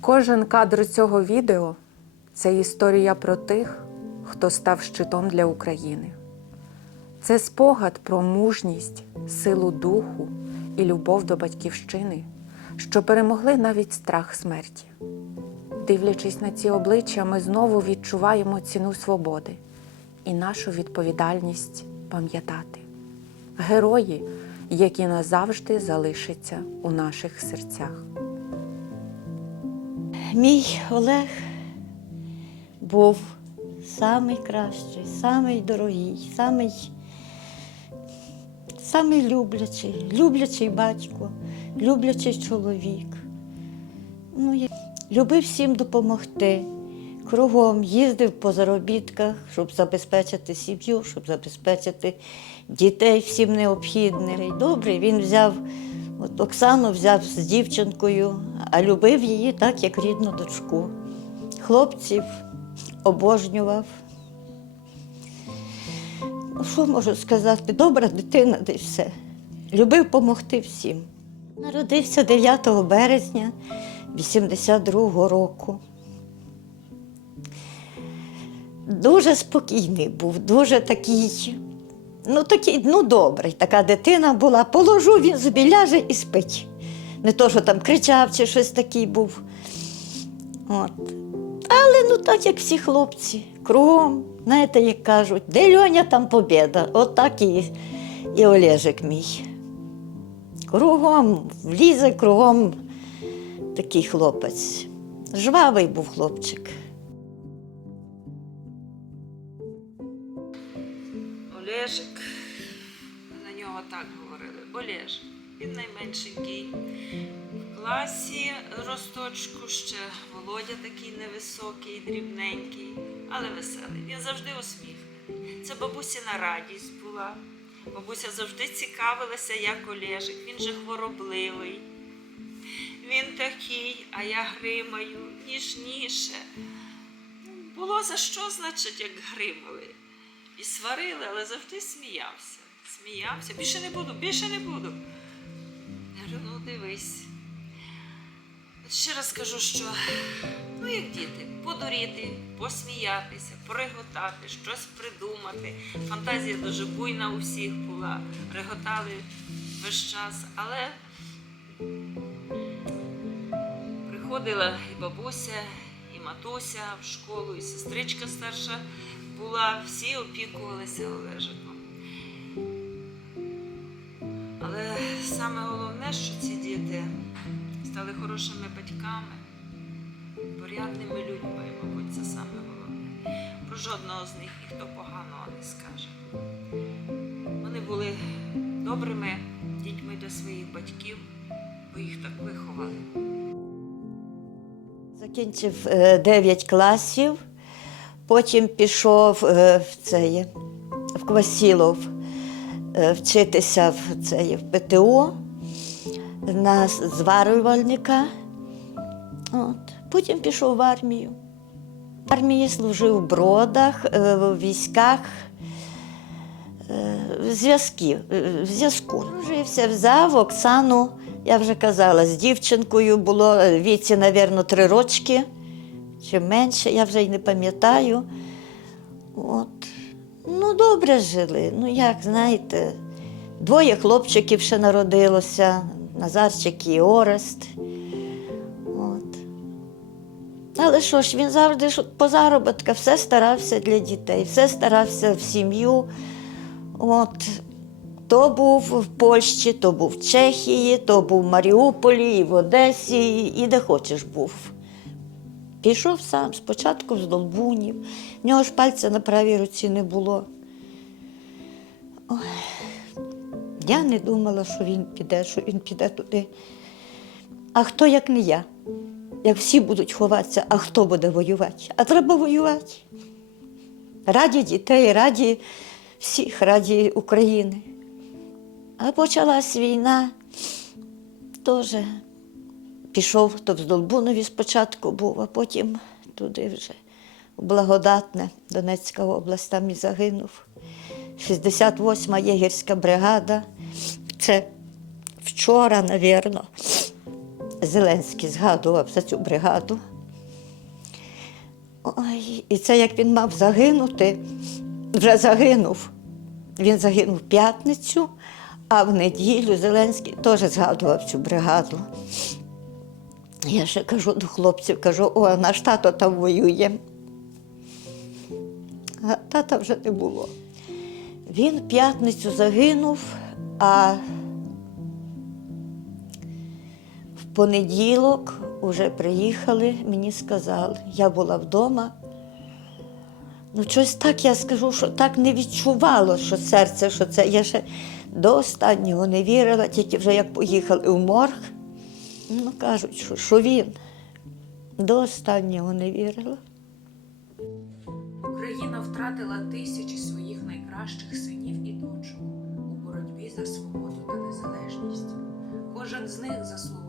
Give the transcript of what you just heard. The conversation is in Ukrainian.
Кожен кадр цього відео це історія про тих, хто став щитом для України. Це спогад про мужність, силу духу і любов до батьківщини, що перемогли навіть страх смерті. Дивлячись на ці обличчя, ми знову відчуваємо ціну свободи і нашу відповідальність пам'ятати. Герої, які назавжди залишаться у наших серцях. Мій Олег був самий кращий, самий дорогий, самий, самий люблячий, люблячий батько, люблячий чоловік. Ну, я любив всім допомогти. Кругом їздив по заробітках, щоб забезпечити сім'ю, щоб забезпечити дітей всім необхідним. Добре, він взяв от Оксану взяв з дівчинкою, а любив її так, як рідну дочку. Хлопців обожнював. Ну, що можу сказати? Добра дитина, де все. Любив допомогти всім. Народився 9 березня 82-го року. Дуже спокійний був, дуже такий, ну такий, ну добрий. Така дитина була. Положу, він собі ляже і спить. Не то, що там кричав чи щось такий був. От. Але ну так, як всі хлопці, кругом, знаєте, як кажуть, де Льоня, там побіда. От так і, і Олежик мій. Кругом влізе, кругом такий хлопець. Жвавий був хлопчик. Олежик, на нього так говорили. Олеж, він найменшенький. В класі росточку ще Володя такий невисокий, дрібненький, але веселий. Він завжди усміхнений. Це бабусіна радість була. Бабуся завжди цікавилася, як Олежик. Він же хворобливий. Він такий, а я гримаю ніжніше. Було за що, значить, як гримали. І сварили, але завжди сміявся. Сміявся. Більше не буду, більше не буду. Ну дивись. Ще раз скажу, що ну як діти, подуріти, посміятися, пореготати, щось придумати. Фантазія дуже буйна у всіх була, реготали весь час, але приходила і бабуся, і матуся в школу, і сестричка старша була, всі опікувалися Олежиком. Але саме головне, що ці діти стали хорошими батьками, порядними людьми, мабуть, це саме головне. Про жодного з них ніхто поганого не скаже. Вони були добрими дітьми для своїх батьків, бо їх так виховали. Закінчив 9 класів, потім пішов е, в цей, в Квасілов е, вчитися в цей, в ПТО на зварювальника. От. Потім пішов в армію. В армії служив в бродах, е, в військах в зв'язки, е, в зв'язку. Дружився, взяв Оксану, я вже казала, з дівчинкою було віці, мабуть, три рочки чи менше, я вже й не пам'ятаю. От. Ну, добре жили. Ну, як, знаєте, двоє хлопчиків ще народилося, Назарчик і Орест. От. Але що ж, він завжди по заробітках все старався для дітей, все старався в сім'ю. От. То був в Польщі, то був в Чехії, то був в Маріуполі, і в Одесі, і де хочеш був. Пішов сам, спочатку з Долбунів. В нього ж пальця на правій руці не було. Ой. Я не думала, що він піде, що він піде туди. А хто, як не я? Як всі будуть ховатися, а хто буде воювати? А треба воювати. Раді дітей, раді всіх, раді України. А почалась війна, теж пішов, то в Здолбунові спочатку був, а потім туди вже у Благодатне, Донецька область, там і загинув. 68-ма єгерська бригада. Це вчора, навірно, Зеленський згадував за цю бригаду. Ой, і це як він мав загинути, вже загинув. Він загинув в п'ятницю, а в неділю Зеленський теж згадував цю бригаду. Я ще кажу до хлопців, кажу, о, наш тато там воює. А тата вже не було. Він п'ятницю загинув, а в понеділок вже приїхали, мені сказали, я була вдома. Ну, щось так я скажу, що так не відчувало, що серце, що це. Я ще до останнього не вірила, тільки вже як поїхали в морг, ну кажуть, що, що він. До останнього не вірила. Україна втратила тисячі своїх найкращих синів і дочок у боротьбі за свободу та незалежність. Кожен з них заслуговує